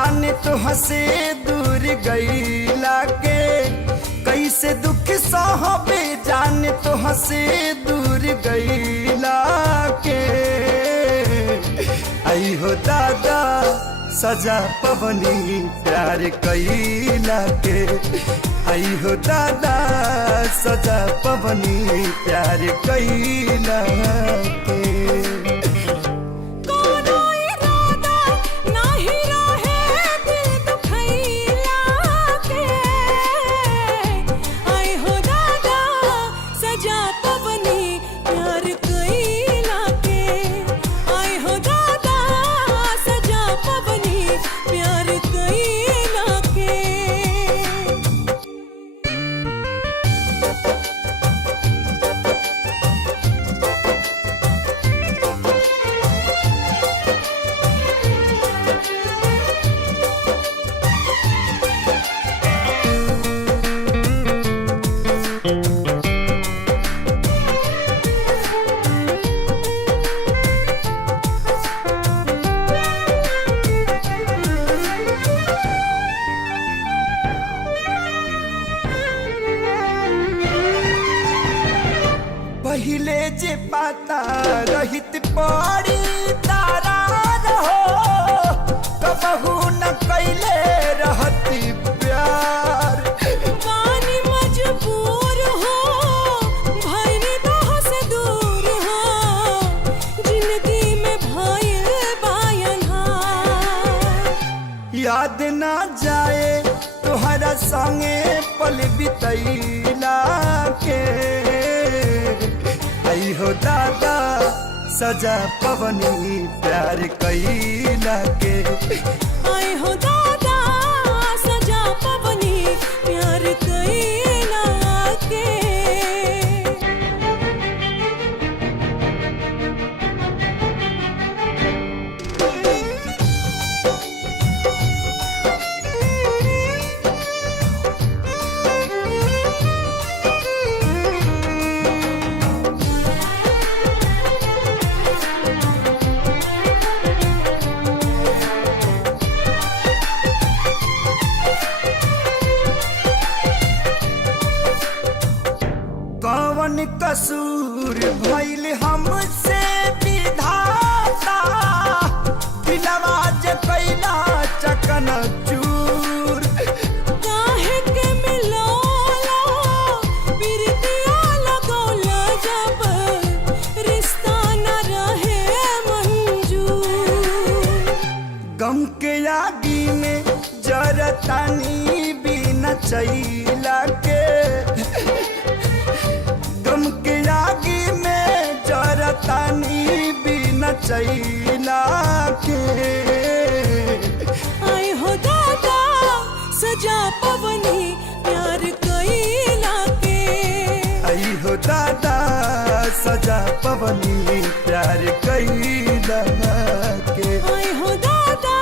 जाने तो हंसे दूर गईला के कैसे दुख सहबे जाने तो हंसे दूर गईला के आई हो दादा सजा पवनी प्यार कैला के आई हो दादा सजा पवनी प्यार कैला के पहिले जे पाता रहित पड़ी तारा रहो कबहू न कैले रहती प्यार पानी मजबूर हो भाई तो से दूर हो जिंदगी में भाई बायन याद ना जाए तुहरा संगे पल बितैला के आई हो दादा सजा पवनी प्यार कैला के आई हो दादा सजा पवनी प्यार कैला के कौन कसूर भइल हमसे विधाता दिलवा जे कैला चकन चूर काहे के मिलोला बिरतिया लगौला जब रिश्ता न रहे मंजूर गम के आगी में जरतानी बिना चैला के गम के आगी में जरतानी बिना चैला के आई हो दादा सजा पवनी प्यार कैला के आई हो दादा सजा पवनी प्यार कैला के आई हो दादा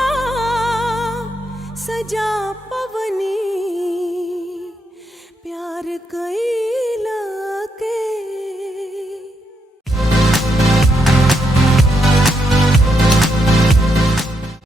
सजा पवनी प्यार कैला